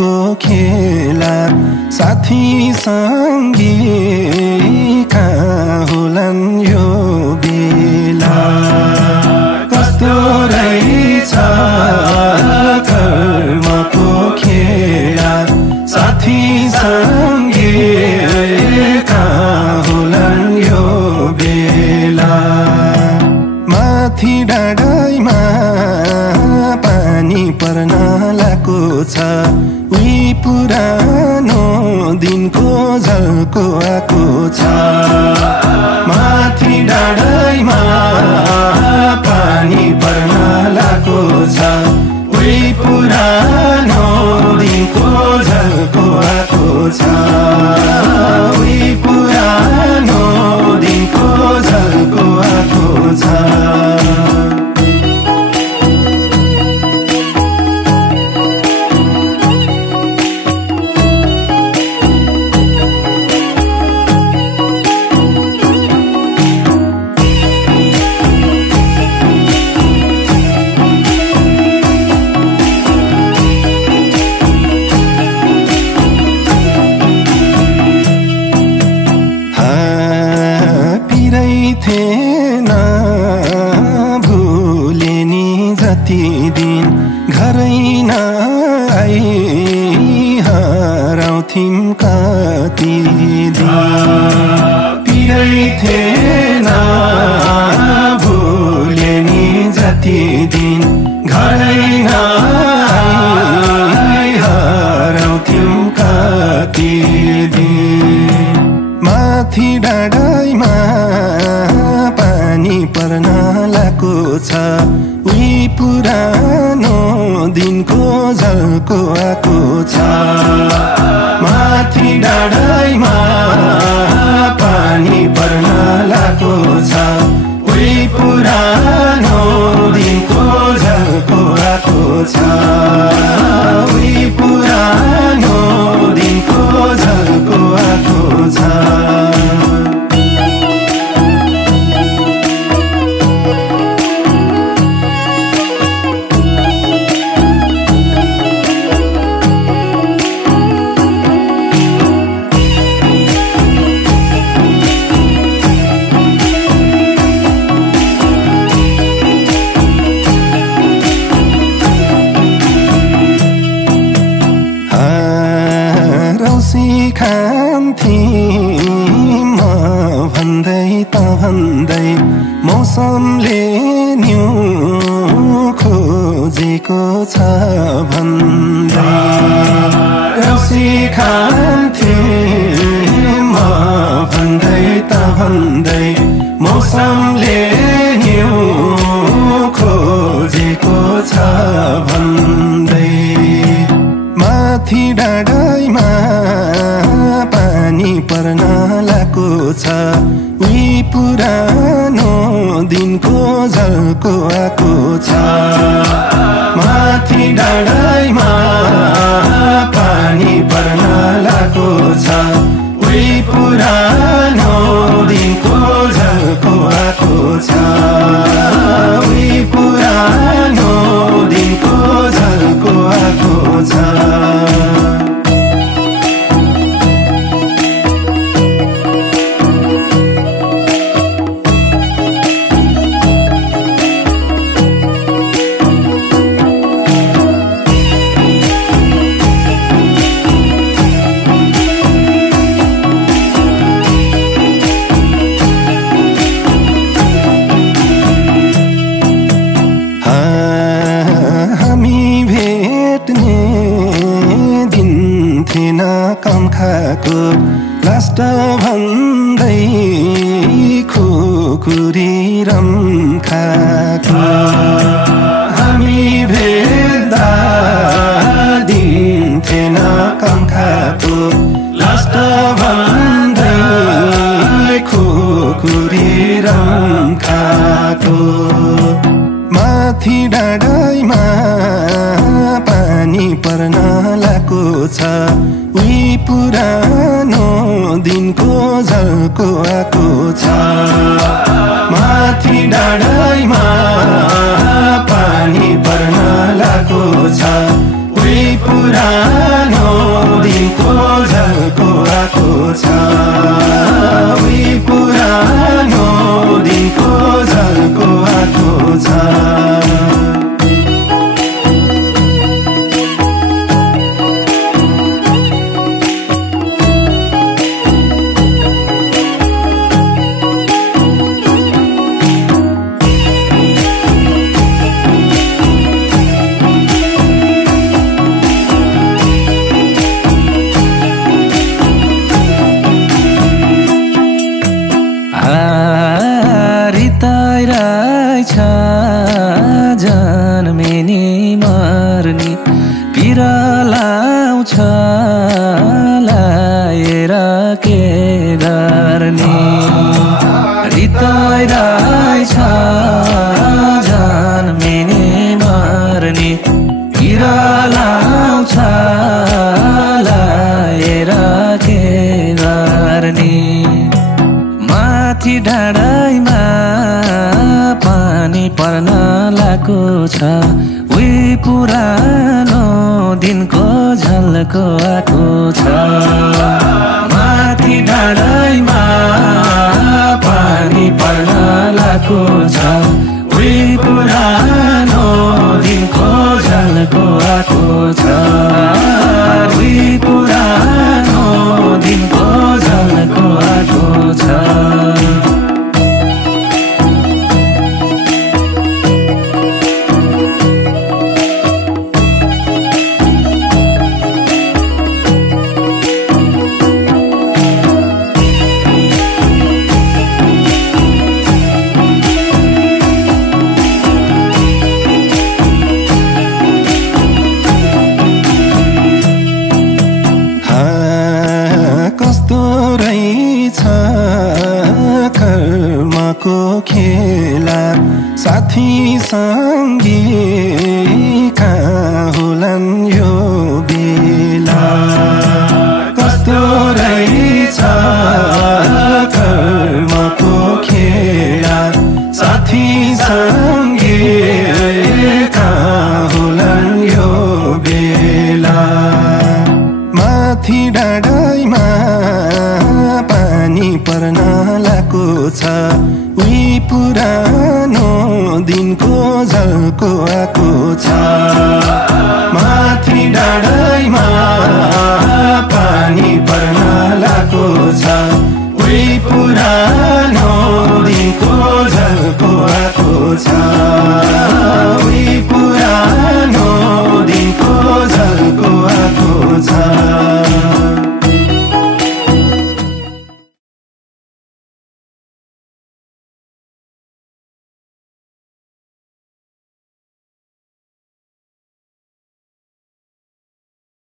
कर्मको खेला साथी सँगी कहाँ होलान् यो बेला कस्तो रहेछ कर्मको खेला साथी सँगी कहाँ होलान् यो बेला माथि डाँडैमा पानी पर्न लागेको छ उही पुरानो दिनको झल्को आएको छ माथि डाँडैमा पानी पर्न लागेको छ उही पुरानो दिनको झल्को आएको छ उही पुरानो दिनको झल्को आएको छ थिएन भुले नि जति दिन घरै नआई हराउँथ्यौं कति दिन पिरै थिएन भुले नि जति दिन घरै नआई हराउँथ्यौं कति दिन माथि डाँडैमा पानी पर्न लागेको छ उही पुरानो दिनको झल्को आएको छ माथि डाँडैमा पानी पर्न लागेको छ उही पुरानो दिनको झल्को आएको छ उही पुरानो दिनको झल्को आएको छ म भन्दै त भन्दै मौसमले न्यू खोजेको छ भन्दै रौसी खान्थे म भन्दै त भन्दै मौसमले न्यू खोजेको छ भन्दै माथि डाँडैमा पानी पर्न लागेको छ उही पुरानो दिनको झल्को आएको छ माथि डाँडैमा पानी पर्न लागेको छ उही पुरानो दिनको झल्को आएको छ उही पुरानो दिनको झल्को आएको छ कम खाएको लास्ट भन्दै खुकुरी रम खाएको हामी भेट्दा दिन्थेन कम खाएको लास्ट भन्दै खुकुरी रम खाएको माथि डाँडैमा पानी पर्न लागेको छ उही पुरानो दिनको झल्को आएको छ माथि डाँडैमा पानी पर्न लागेको छ उही पुरानो भइरहेछ जन्मिने मर्ने किरा लाउँछ लाएर के गर्ने माथि डाँडामा पानी पर्न लागेको छ उही पुरानो दिनको झल्को आएको छ माथि डाँडामा पानी पर्न लागेको छ उही पुरानो दिनको झल्को आएको छ उही पुरानो दिनको झल्को आएको छ कर्मको खेला साथी सँगी कहाँ होलान् यो बेला कस्तो रहेछ कर्मको खेला साथी सँगी कहाँ होलान् यो बेला माथि डाँडामा पानी पर्न लागेको छ उही पुरानो दिनको झल्को आएको छ माथि डाँडामा पानी पर्न लागेको छ उही पुरानो दिनको झल्को आएको छ